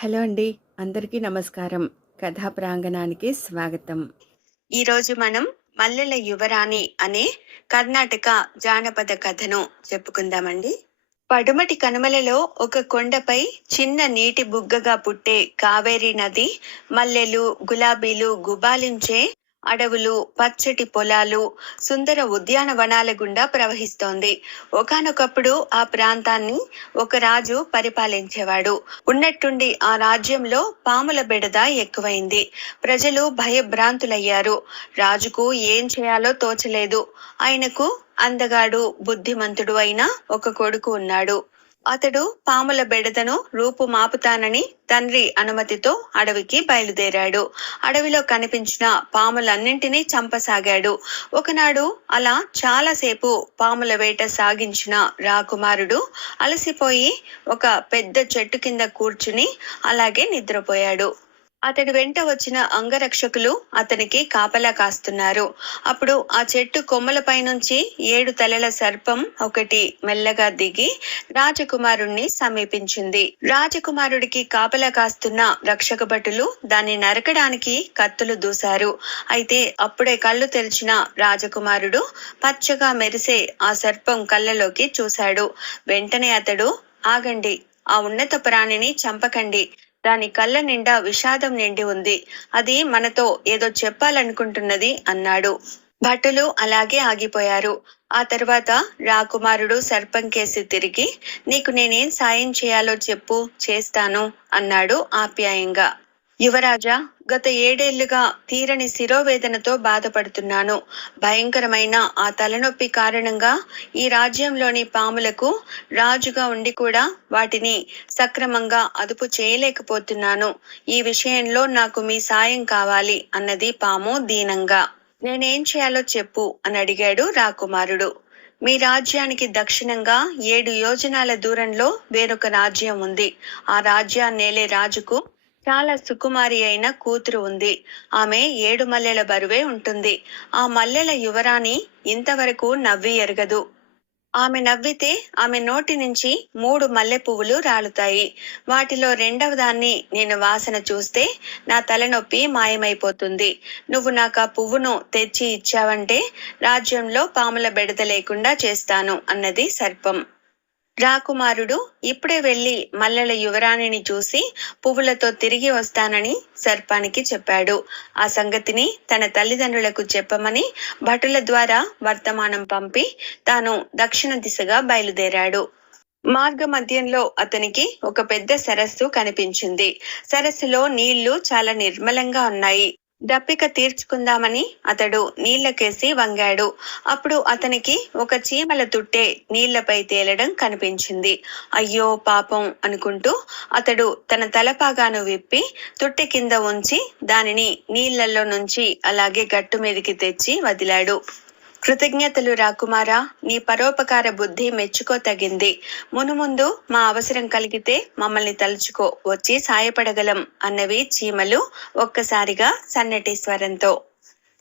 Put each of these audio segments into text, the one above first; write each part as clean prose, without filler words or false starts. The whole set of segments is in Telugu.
హలో అండి. అందరికీ నమస్కారం. కథా ప్రాంగణానికి స్వాగతం. ఈరోజు మనం మల్లెల యువరాణి అనే కర్ణాటక జానపద కథను చెప్పుకుందామండి. పడుమటి కనుమలలో ఒక కొండపై చిన్న నీటి బుగ్గగా పుట్టే కావేరీ నది మల్లెలు, గులాబీలు గుబాళించే అడవులు, పచ్చటి పొలాలు, సుందర ఉద్యానవనాల గుండా ప్రవహిస్తోంది. ఒకానొకప్పుడు ఆ ప్రాంతాన్ని ఒక రాజు పరిపాలించేవాడు. ఉన్నట్టుండి ఆ రాజ్యంలో పాముల బెడద ఎక్కువైంది. ప్రజలు భయభ్రాంతులయ్యారు. రాజుకు ఏం చేయాలో తోచలేదు. ఆయనకు అందగాడు, బుద్ధిమంతుడు అయిన ఒక కొడుకు ఉన్నాడు. అతడు పాముల బెడదను రూపుమాపుతానని తండ్రి అనుమతితో అడవికి బయలుదేరాడు. అడవిలో కనిపించిన పాములన్నింటినీ చంపసాగాడు. ఒకనాడు అలా చాలాసేపు పాముల వేట సాగించిన రాకుమారుడు అలసిపోయి ఒక పెద్ద చెట్టు కింద కూర్చుని అలాగే నిద్రపోయాడు. అతడి వెంట వచ్చిన అంగరక్షకులు అతనికి కాపలా కాస్తున్నారు. అప్పుడు ఆ చెట్టు కొమ్మలపై నుంచి 7 తలల సర్పం ఒకటి మెల్లగా దిగి రాజకుమారుణ్ణి సమీపించింది. రాజకుమారుడికి కాపలా కాస్తున్న రక్షక భటులు దాన్ని నరకడానికి కత్తులు దూశారు. అయితే అప్పుడే కళ్ళు తెరిచిన రాజకుమారుడు పచ్చగా మెరిసే ఆ సర్పం కళ్ళలోకి చూశాడు. వెంటనే అతడు, ఆగండి, ఆ ఉన్నత ప్రాణిని చంపకండి. దాని కళ్ళ నిండా విషాదం నిండి ఉంది. అది మనతో ఏదో చెప్పాలనుకుంటున్నది అన్నాడు. భటులు అలాగే ఆగిపోయారు. ఆ తర్వాత రాకుమారుడు సర్పం కేసి తిరిగి, నీకు నేనేం సాయం చేయాలో చెప్పు, చేస్తాను అన్నాడు ఆప్యాయంగా. యువరాజా, గత 7 ఏళ్లుగా తీరని శిరోవేదనతో బాధపడుతున్నాను. భయంకరమైన ఆ తలనొప్పి కారణంగా ఈ రాజ్యంలోని పాములకు రాజుగా ఉండి కూడా వాటిని సక్రమంగా అదుపు చేయలేకపోతున్నాను. ఈ విషయంలో నాకు మీ సాయం కావాలి అన్నది పాము దీనంగా. నేనేం చేయాలో చెప్పు అని అడిగాడు రాకుమారుడు. మీ రాజ్యానికి దక్షిణంగా 7 యోజనాల దూరంలో వేరొక రాజ్యం ఉంది. ఆ రాజ్యాన్నేలే రాజుకు చాలా సుకుమారి అయిన కూతురు ఉంది. ఆమె 7 మల్లెల బరువే ఉంటుంది. ఆ మల్లెల యువరాణి ఇంతవరకు నవ్వి ఎరగదు. ఆమె నవ్వితే ఆమె నోటి నుంచి 3 మల్లె పువ్వులు రాలుతాయి. వాటిలో రెండవ దాన్ని నేను వాసన చూస్తే నా తలనొప్పి మాయమైపోతుంది. నువ్వు నాకు ఆ పువ్వును తెచ్చి ఇచ్చావంటే రాజ్యంలో పాముల బెడద లేకుండా చేస్తాను అన్నది సర్పం. రాకుమారుడు ఇప్పుడే వెళ్లి మల్లెల యువరాణిని చూసి పువ్వులతో తిరిగి వస్తానని సర్పానికి చెప్పాడు. ఆ సంగతిని తన తల్లిదండ్రులకు చెప్పమని భటుల ద్వారా వర్తమానం పంపి తాను దక్షిణ దిశగా బయలుదేరాడు. మార్గ మధ్యంలో అతనికి ఒక పెద్ద సరస్సు కనిపించింది. సరస్సులో నీళ్లు చాలా నిర్మలంగా ఉన్నాయి. దప్పిక తీర్చుకుందామని అతడు నీళ్లకేసి వంగాడు. అప్పుడు అతనికి ఒక చీమల తుట్టె నీళ్లపై తేలడం కనిపించింది. అయ్యో పాపం అనుకుంటూ అతడు తన తలపాగాను విప్పి తుట్టె కింద ఉంచి దానిని నీళ్లలో నుంచి అలాగే గట్టు మీదికి తెచ్చి వదిలాడు. కృతజ్ఞతలు రాకుమారా, నీ పరోపకార బుద్ధి మెచ్చుకోతగింది. మునుముందు మా అవసరం కలిగితే మమ్మల్ని తలుచుకో, వచ్చి సాయపడగలం అన్నవి చీమలు ఒక్కసారిగా సన్నటి స్వరంతో.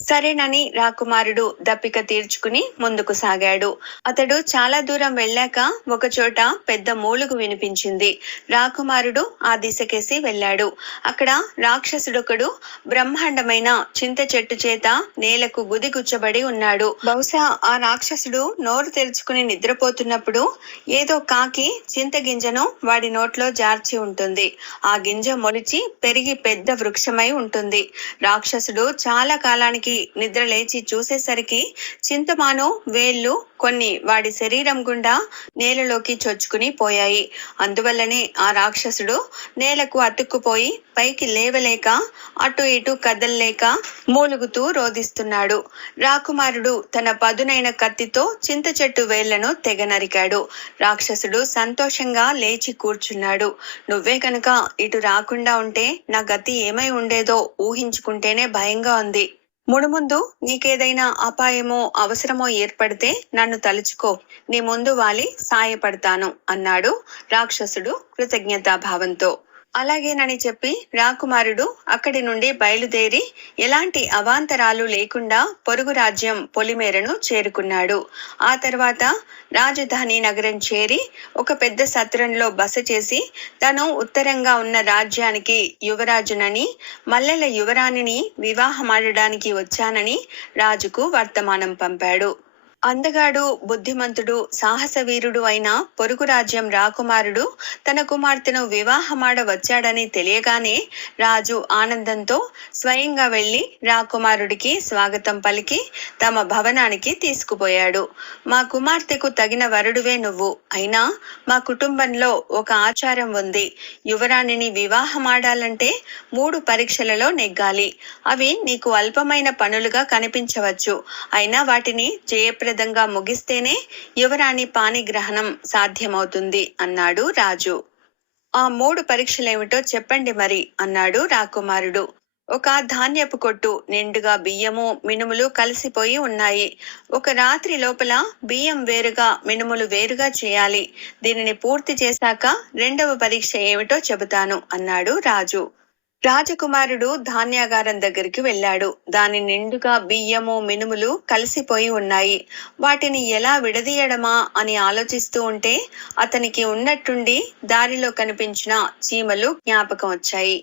సరేనని రాకుమారుడు దప్పిక తీర్చుకుని ముందుకు సాగాడు. అతడు చాలా దూరం వెళ్ళాక ఒకచోట పెద్ద మూలుగు వినిపించింది. రాకుమారుడు ఆ దిశకేసి వెళ్ళాడు. అక్కడ రాక్షసుడొకడు బ్రహ్మాండమైన చింత చెట్టు చేత నేలకు గుదిగుచ్చబడి ఉన్నాడు. బహుశా ఆ రాక్షసుడు నోరు తెరుచుకుని నిద్రపోతున్నప్పుడు ఏదో కాకి చింత గింజను వాడి నోట్లో జార్చి ఉంటుంది. ఆ గింజ మొలిచి పెరిగి పెద్ద వృక్షమై ఉంటుంది. రాక్షసుడు చాలా కాలానికి నిద్ర లేచి చూసేసరికి చింతమాను వేళ్ళు కొన్ని వాడి శరీరం గుండా నేలలోకి చొచ్చుకుని పోయాయి. అందువల్లనే ఆ రాక్షసుడు నేలకు అతుక్కుపోయి పైకి లేవలేక అటు ఇటు కదల్లేక మూలుగుతూ రోదిస్తున్నాడు. రాకుమారుడు తన పదునైన కత్తితో చింత చెట్టు వేళ్లను తెగ నరికాడు. రాక్షసుడు సంతోషంగా లేచి కూర్చున్నాడు. నువ్వే కనుక ఇటు రాకుండా ఉంటే నా గతి ఏమై ఉండేదో ఊహించుకుంటేనే భయంగా ఉంది. మునుముందు నీకేదైనా అపాయమో అవసరమో ఏర్పడితే నన్ను తలుచుకో, నీ ముందు వాలి సాయపడతాను అన్నాడు రాక్షసుడు కృతజ్ఞతాభావంతో. అలాగేనని చెప్పి రాకుమారుడు అక్కడి నుండి బయలుదేరి ఎలాంటి అవాంతరాలు లేకుండా పొరుగు రాజ్యం పొలిమేరను చేరుకున్నాడు. ఆ తర్వాత రాజధాని నగరం చేరి ఒక పెద్ద సత్రంలో బస చేసి తను ఉత్తరంగా ఉన్న రాజ్యానికి యువరాజునని, మల్లెల యువరాణిని వివాహమాడడానికి వచ్చానని రాజుకు వర్తమానం పంపాడు. అందగాడు, బుద్ధిమంతుడు, సాహసవీరుడు అయిన పొరుగు రాజ్యం రాకుమారుడు తన కుమార్తెను వివాహమాడ వచ్చాడని తెలియగానే రాజు ఆనందంతో స్వయంగా వెళ్లి రాకుమారుడికి స్వాగతం పలికి తమ భవనానికి తీసుకుపోయాడు. మా కుమార్తెకు తగిన వరుడువే నువ్వు, అయినా మా కుటుంబంలో ఒక ఆచారం ఉంది. యువరాణిని వివాహమాడాలంటే 3 పరీక్షలలో నెగ్గాలి. అవి నీకు అల్పమైన పనులుగా కనిపించవచ్చు, అయినా వాటిని జయప్రదంగా ముగిస్తేనే యువరాణి పాణిగ్రహణం సాధ్యమవుతుంది అన్నాడు రాజు. ఆ 3 పరీక్షలేమిటో చెప్పండి మరి అన్నాడు రాకుమారుడు. ఒక ధాన్యపు కొట్టు నిండుగా బియ్యము, మినుములు కలిసిపోయి ఉన్నాయి. ఒక రాత్రి లోపల బియ్యం వేరుగా, మినుములు వేరుగా చేయాలి. దీనిని పూర్తి చేశాక 2వ పరీక్ష ఏమిటో చెబుతాను అన్నాడు రాజు. రాజకుమారుడు ధాన్యాగారం దగ్గరికి వెళ్ళాడు. దాని నిండుగా బియ్యము, మినుములు కలిసిపోయి ఉన్నాయి. వాటిని ఎలా విడదీయడమా అని ఆలోచిస్తూ ఉంటే అతనికి ఉన్నట్టుండి దారిలో కనిపించిన చీమలు జ్ఞాపకం వచ్చాయి.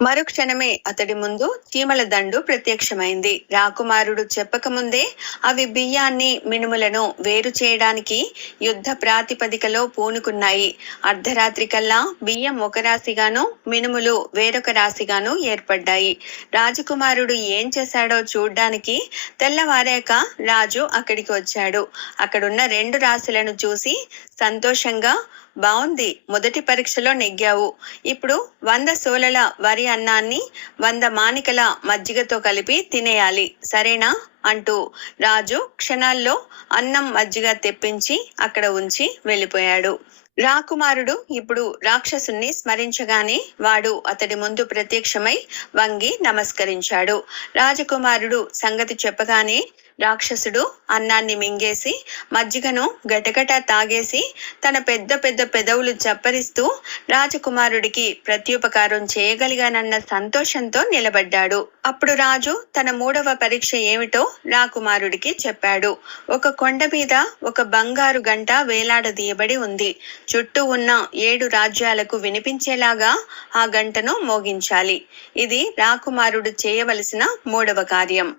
మరుక్షణమే అతడి ముందు చీమల దండు ప్రత్యక్షమైంది. రాకుమారుడు చెప్పకముందే అవి బియ్యాన్ని, మినుములను వేరు చేయడానికి యుద్ధ ప్రాతిపదికలో పూనుకున్నాయి. అర్ధరాత్రి కల్లా బియ్యం ఒక రాశిగాను, మినుములు వేరొక రాశిగాను ఏర్పడ్డాయి. రాజకుమారుడు ఏం చేశాడో చూడ్డానికి తెల్లవారాక రాజు అక్కడికి వచ్చాడు. అక్కడున్న 2 రాశులను చూసి సంతోషంగా, బావుంది, మొదటి పరీక్షలో నెగ్గావు. ఇప్పుడు 100 సోలల వరి అన్నాన్ని 100 మానికల మజ్జిగతో కలిపి తినేయాలి, సరేనా అంటూ రాజు క్షణాల్లో అన్నం, మజ్జిగ తెప్పించి అక్కడ ఉంచి వెళ్ళిపోయాడు. రాకుమారుడు ఇప్పుడు రాక్షసుణ్ణి స్మరించగానే వాడు అతడి ముందు ప్రత్యక్షమై వంగి నమస్కరించాడు. రాజకుమారుడు సంగతి చెప్పగానే రాక్షసుడు అన్నాన్ని మింగేసి మజ్జిగను గటగట తాగేసి తన పెద్ద పెద్ద పెదవులు చప్పరిస్తూ రాజకుమారుడికి ప్రత్యుపకారం చేయగలిగానన్న సంతోషంతో నిలబడ్డాడు. అప్పుడు రాజు తన 3వ పరీక్ష ఏమిటో రాకుమారుడికి చెప్పాడు. ఒక కొండ మీద ఒక బంగారు గంట వేలాడదీయబడి ఉంది. చుట్టూ ఉన్న 7 రాజ్యాలకు వినిపించేలాగా ఆ గంటను మోగించాలి. ఇది రాకుమారుడు చేయవలసిన 3వ కార్యం.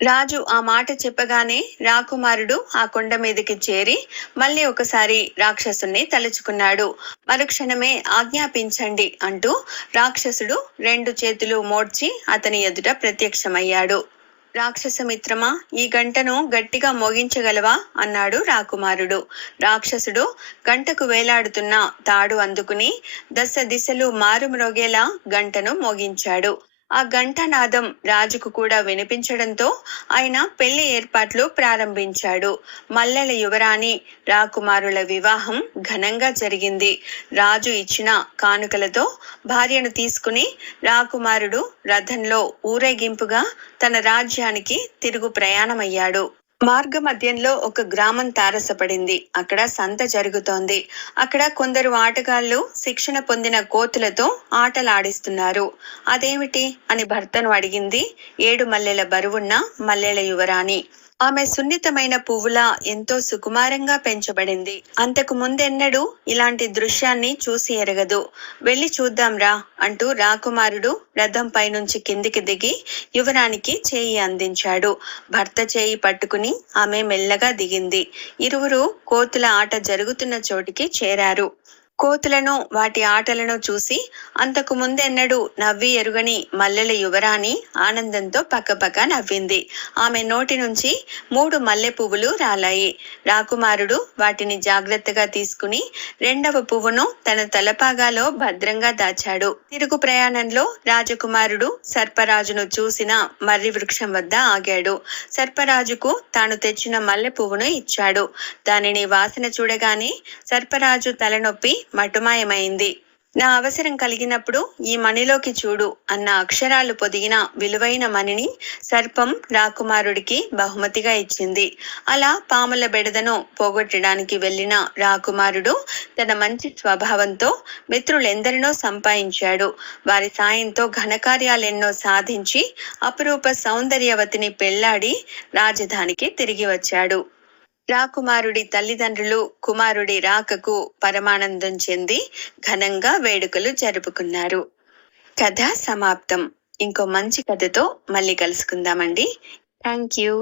రాజు ఆ మాట చెప్పగానే రాకుమారుడు ఆ కొండ మీదకి చేరి మళ్ళీ ఒకసారి రాక్షసుని తలుచుకున్నాడు. మరుక్షణమే ఆజ్ఞాపించండి అంటూ రాక్షసుడు 2 చేతులు మోడ్చి అతని ఎదుట ప్రత్యక్షమయ్యాడు. రాక్షసమిత్రమా, ఈ గంటను గట్టిగా మోగించగలవా అన్నాడు రాకుమారుడు. రాక్షసుడు గంటకు వేలాడుతున్న తాడు అందుకుని దశ దిశలు మారుమ్రోగేలా గంటను మోగించాడు. ఆ ఘంటానాదం రాజుకు కూడా వినిపించడంతో ఆయన పెళ్లి ఏర్పాట్లు ప్రారంభించాడు. మల్లెల యువరాణి రాకుమారుల వివాహం ఘనంగా జరిగింది. రాజు ఇచ్చిన కానుకలతో భార్యను తీసుకుని రాకుమారుడు రథంలో ఊరేగింపుగా తన రాజ్యానికి తిరుగు ప్రయాణమయ్యాడు. మార్గ మధ్యంలో ఒక గ్రామం తారసపడింది. అక్కడ సంత జరుగుతోంది. అక్కడ కొందరు ఆటగాళ్లు శిక్షణ పొందిన కోతులతో ఆటలాడిస్తున్నారు. అదేమిటి అని భర్తను అడిగింది 7 మల్లెల బరువున్న మల్లెల యువరాణి. ఆమె సున్నితమైన పువ్వులా ఎంతో సుకుమారంగా పెంచబడింది. అంతకు ముందెన్నడూ ఇలాంటి దృశ్యాన్ని చూసి ఎరగదు. వెళ్ళి చూద్దాంరా అంటూ రాకుమారుడు రథం పైనుంచి కిందికి దిగి యువరానికి చేయి అందించాడు. భర్త చేయి పట్టుకుని ఆమె మెల్లగా దిగింది. ఇరువురు కోతుల ఆట జరుగుతున్న చోటికి చేరారు. కోతులను, వాటి ఆటలను చూసి అంతకు ముందెన్నడూ నవ్వి ఎరుగని మల్లెల యువరాణి ఆనందంతో పక్కపక్క నవ్వింది. ఆమె నోటి నుంచి 3 మల్లె పువ్వులు రాలాయి. రాకుమారుడు వాటిని జాగ్రత్తగా తీసుకుని 2వ పువ్వును తన తలపాగాలో భద్రంగా దాచాడు. తిరుగు ప్రయాణంలో రాజకుమారుడు సర్పరాజును చూసిన మర్రి వృక్షం వద్ద ఆగాడు. సర్పరాజుకు తాను తెచ్చిన మల్లె పువ్వును ఇచ్చాడు. దానిని వాసన చూడగానే సర్పరాజు తలనొప్పి మటుమాయమైంది. నా అవసరం కలిగినప్పుడు ఈ మణిలోకి చూడు అన్న అక్షరాలు పొదిగిన విలువైన మణిని సర్పం రాకుమారుడికి బహుమతిగా ఇచ్చింది. అలా పాముల బెడదను పోగొట్టడానికి వెళ్ళిన రాకుమారుడు తన మంచి స్వభావంతో మిత్రులెందరినో సంపాదించాడు. వారి సాయంతో ఘనకార్యాలెన్నో సాధించి అపురూప సౌందర్యవతిని పెళ్లాడి రాజధానికి తిరిగి వచ్చాడు. రాకుమారుడి తల్లిదండ్రులు కుమారుడి రాకకు పరమానందం చెంది ఘనంగా వేడుకలు జరుపుకున్నారు. కథ సమాప్తం. ఇంకో మంచి కథతో మళ్ళీ కలుసుకుందామండి. Thank you.